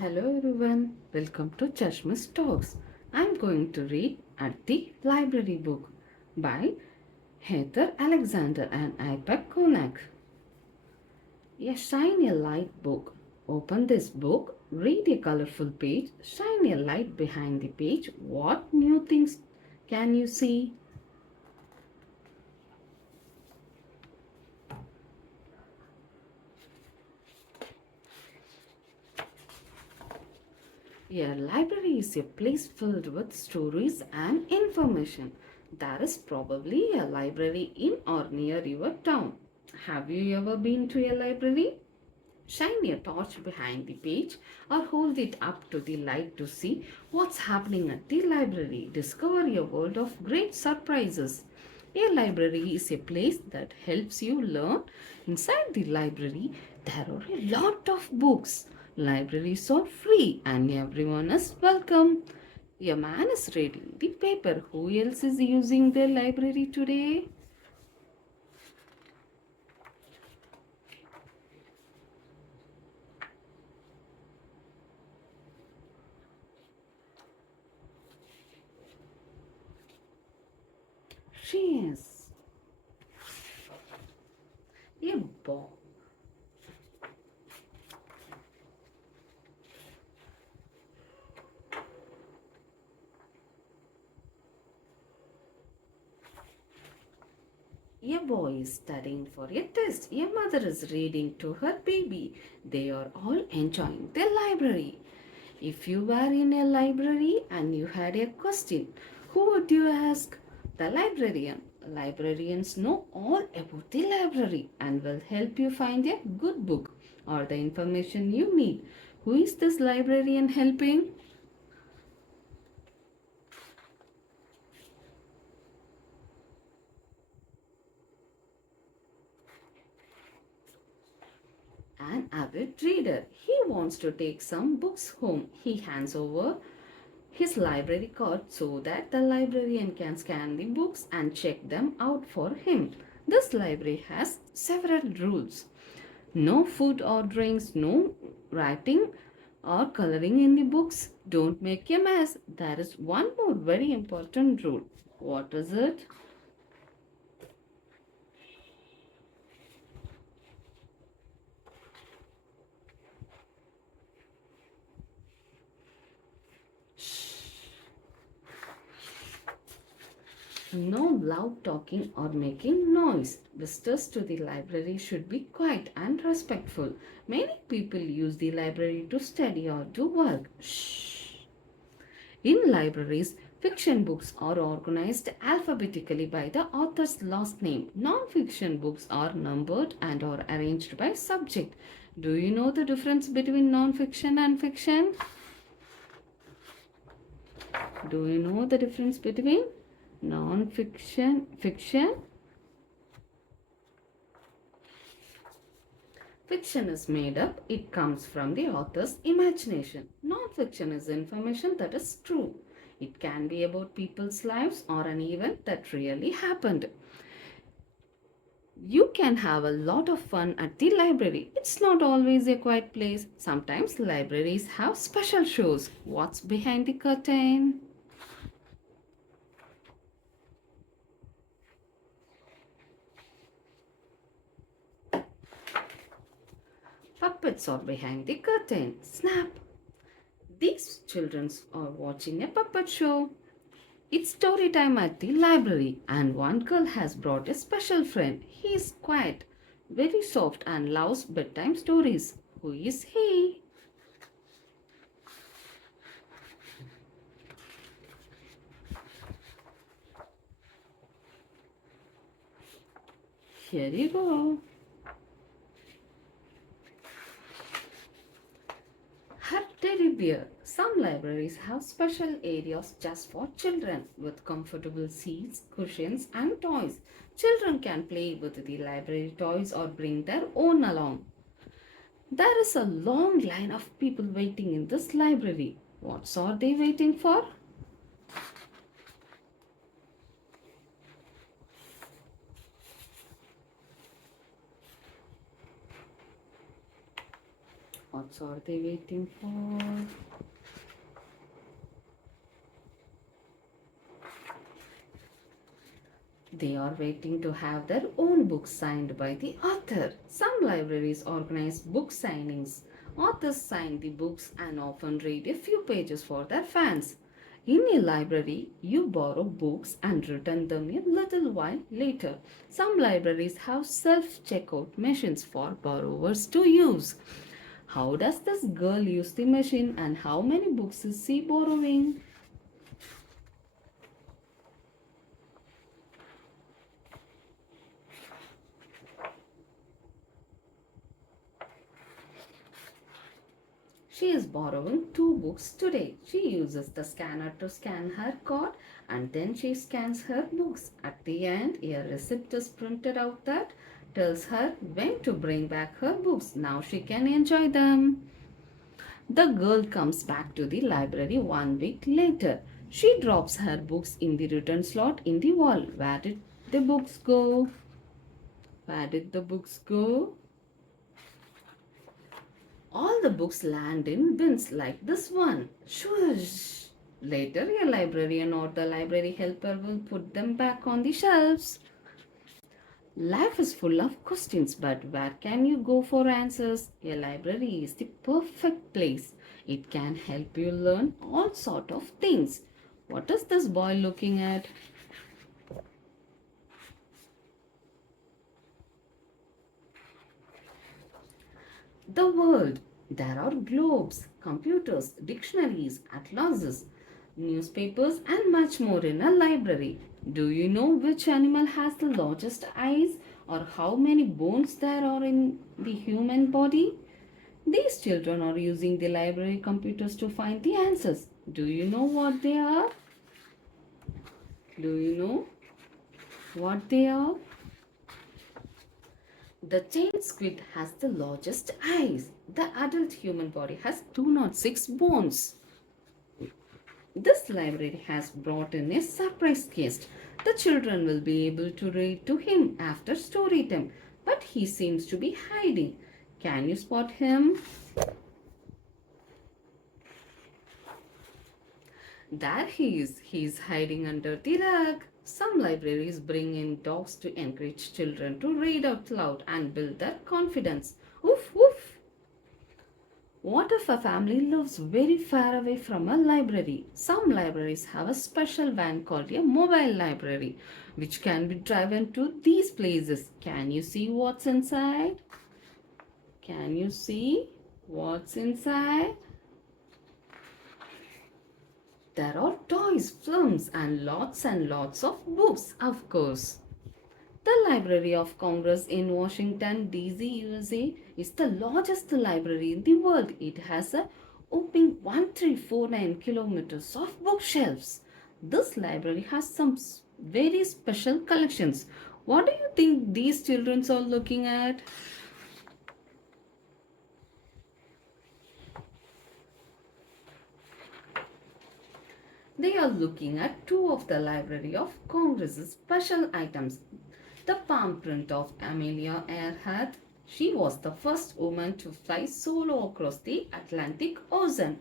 Hello everyone, welcome to Chashmish Talks. I'm going to read at the library book by Heather Alexander and Ipek Konak. A shiny light book. Open this book, read a colorful page, shine a light behind the page. What new things can you see? A library is a place filled with stories and information. There is probably a library in or near your town. Have you ever been to a library? Shine a torch behind the page or hold it up to the light to see what's happening at the library. Discover a world of great surprises. A library is a place that helps you learn. Inside the library, there are a lot of books. Libraries are free and everyone is welcome. A man is reading the paper. Who else is using the library today? She is a boy. A boy is studying for a test. A mother is reading to her baby. They are all enjoying the library. If you were in a library and you had a question, who would you ask? The librarian. Librarians know all about the library and will help you find a good book or the information you need. Who is this librarian helping? An avid reader. He wants to take some books home. He hands over his library card so that the librarian can scan the books and check them out for him. This library has several rules. No food or drinks, no writing or coloring in the books. Don't make a mess. There is one more very important rule. What is it? No loud talking or making noise. Visitors to the library should be quiet and respectful. Many people use the library to study or do work. Shh. In libraries, fiction books are organized alphabetically by the author's last name. Non-fiction books are numbered and are arranged by subject. Do you know the difference between non-fiction and fiction? Do you know the difference between non-fiction, fiction? Fiction is made up, it comes from the author's imagination. Non-fiction is information that is true. It can be about people's lives or an event that really happened. You can have a lot of fun at the library. It's not always a quiet place. Sometimes libraries have special shows. What's behind the curtain? Puppets are behind the curtain. Snap! These children are watching a puppet show. It's story time at the library, and one girl has brought a special friend. He is quiet, very soft, and loves bedtime stories. Who is he? Here you go. Her teddy bear. Some libraries have special areas just for children with comfortable seats, cushions, and toys. Children can play with the library toys or bring their own along. There is a long line of people waiting in this library. What are they waiting for? What are they waiting for? They are waiting to have their own books signed by the author. Some libraries organize book signings. Authors sign the books and often read a few pages for their fans. In a library, you borrow books and return them a little while later. Some libraries have self checkout machines for borrowers to use. How does this girl use the machine and how many books is she borrowing? She is borrowing two books today. She uses the scanner to scan her card and then she scans her books. At the end, a receipt is printed out that tells her when to bring back her books. Now she can enjoy them. The girl comes back to the library 1 week later. She drops her books in the return slot in the wall. Where did the books go? Where did the books go? All the books land in bins like this one. Shush! Later, a librarian or the library helper will put them back on the shelves. Life is full of questions, but where can you go for answers? A library is the perfect place. It can help you learn all sort of things. What is this boy looking at? The world. There are globes, computers, dictionaries, atlases, newspapers, and much more in a library. Do you know which animal has the largest eyes or how many bones there are in the human body? These children are using the library computers to find the answers. Do you know what they are? Do you know what they are? The giant squid has the largest eyes. The adult human body has 206 bones. This library has brought in a surprise guest. The children will be able to read to him after story time, but he seems to be hiding. Can you spot him? There he is. He is hiding under the rug. Some libraries bring in dogs to encourage children to read out loud and build their confidence. Woof woof. What if a family lives very far away from a library? Some libraries have a special van called a mobile library, which can be driven to these places. Can you see what's inside? Can you see what's inside? There are toys, films, and lots of books, of course. The Library of Congress in Washington, D.C., USA is the largest library in the world. It has a whopping 1349 kilometers of bookshelves. This library has some very special collections. What do you think these children are looking at? They are looking at two of the Library of Congress's special items. The palm print of Amelia Earhart. She was the first woman to fly solo across the Atlantic Ocean.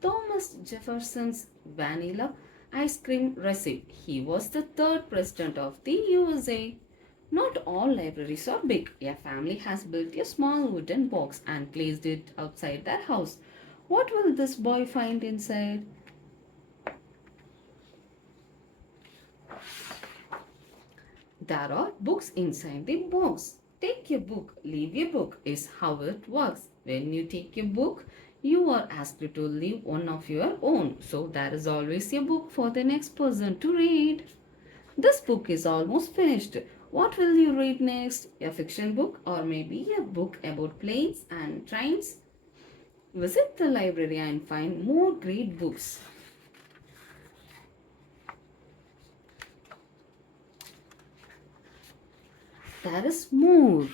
Thomas Jefferson's vanilla ice cream recipe. He was the third president of the USA. Not all libraries are big. A family has built a small wooden box and placed it outside their house. What will this boy find inside? There are books inside the box. Take a book, leave a book is how it works. When you take a book, you are asked to leave one of your own. So there is always a book for the next person to read. This book is almost finished. What will you read next? A fiction book or maybe a book about planes and trains? Visit the library and find more great books. There is more.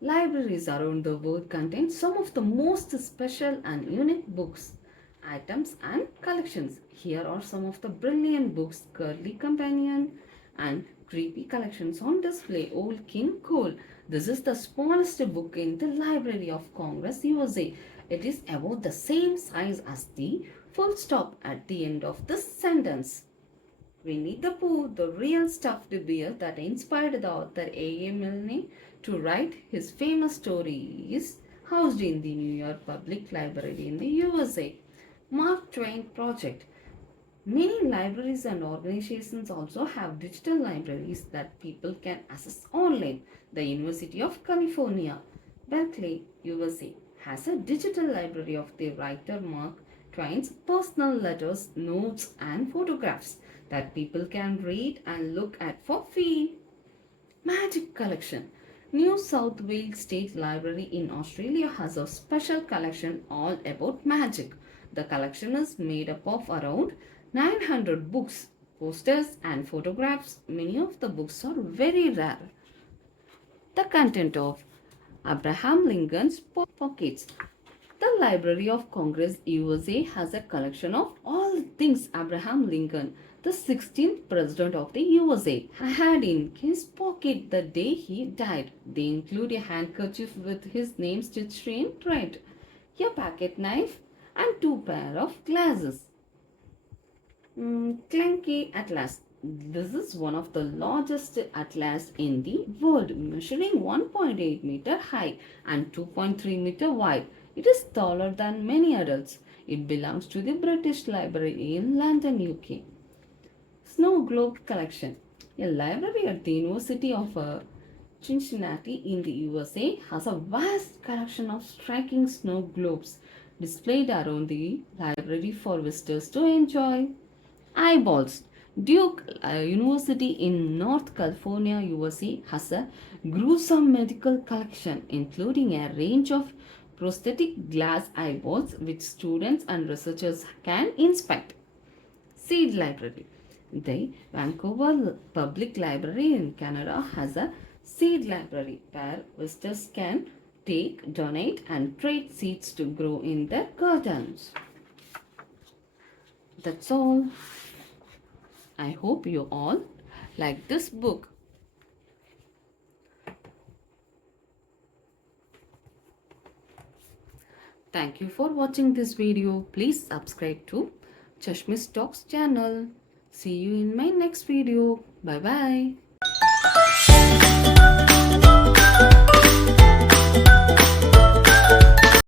Libraries around the world contain some of the most special and unique books, items, and collections. Here are some of the brilliant books, Curly Companion, and creepy collections on display. Old King Cole. This is the smallest book in the Library of Congress, USA. It is about the same size as the full stop at the end of the sentence. Winnie the Pooh, the real stuffed bear that inspired the author A.A. Milne to write his famous story, is housed in the New York Public Library in the USA. Mark Twain Project. Many libraries and organizations also have digital libraries that people can access online. The University of California, Berkeley, USA has a digital library of the writer Mark Twain's personal letters, notes, and photographs that people can read and look at for free. Magic Collection. New South Wales State Library in Australia has a special collection all about magic. The collection is made up of around 900 books, posters, and photographs. Many of the books are very rare. The content of Abraham Lincoln's pockets. The Library of Congress USA has a collection of all things Abraham Lincoln, the 16th President of the USA, had in his pocket the day he died. They include a handkerchief with his name stitched in red, a pocket knife, and two pair of glasses. Clanky Atlas. This is one of the largest atlas in the world, measuring 1.8 meter high and 2.3 meter wide. It is taller than many adults. It belongs to the British Library in London, UK. Snow Globe Collection. A library at the University of Cincinnati in the USA has a vast collection of striking snow globes displayed around the library for visitors to enjoy. Eyeballs. Duke University in North California, USA has a gruesome medical collection including a range of prosthetic glass eyeballs which students and researchers can inspect. Seed Library. The Vancouver Public Library in Canada has a seed library where visitors can take, donate, and trade seeds to grow in their gardens. That's all. I hope you all like this book. Thank you for watching this video. Please subscribe to ChasmishBlog's channel. See you in my next video. Bye bye.